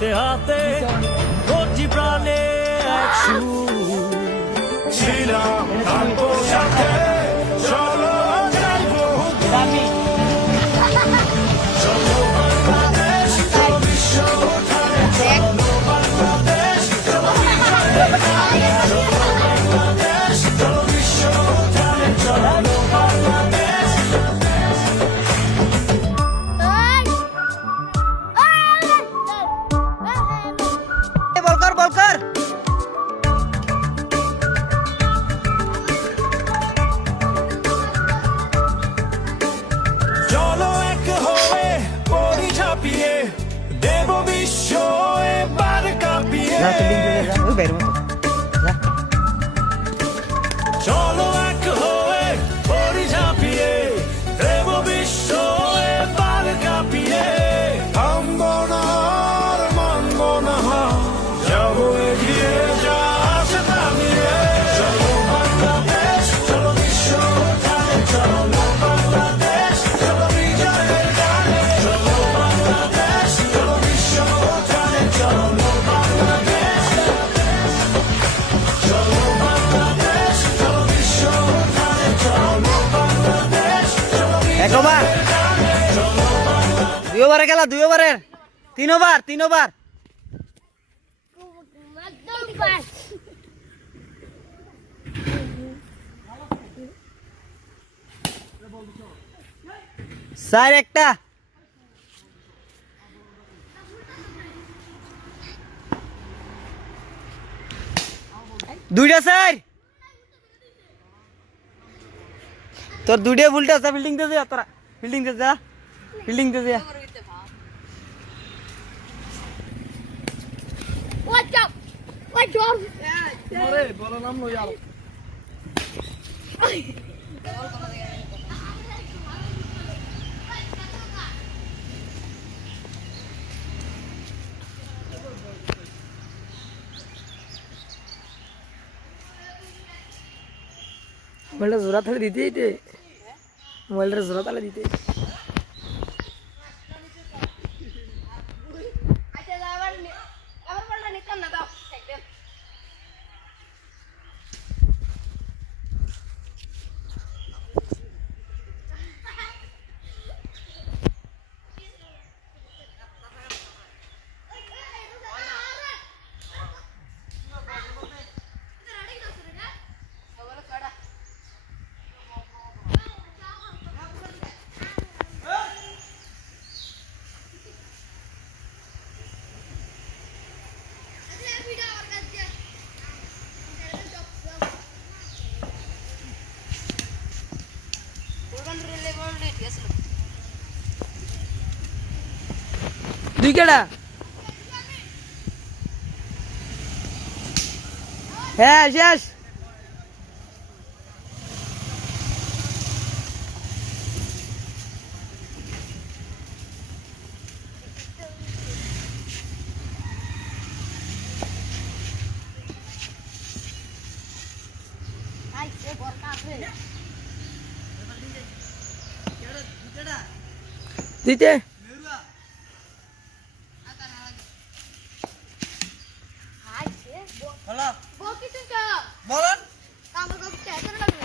হাতে হাতে করছি প্রাণে এক সুর। ছিলাম কাঁপিয়ে যা দুই ওভারে খেলা, দুই ওভারের। তিন ওভার তিন ওভার। স্যার, একটা। দুইটা, স্যার। তোর দুইটা ভুলটা আছে বিল্ডিং তে যা, তোরা। বিল্ডিং তে যা বিল্ডিং তে যা। Watch out! Watch out! মোবাইলটা জোড়া তাহলে দিতে মোবাইলটা জোড়া তাহলে দিতে দুই কেডা হ্যাঁ শেষ দিতে হলো। বল কিছু বলেন। কাম করতে এত লাগবে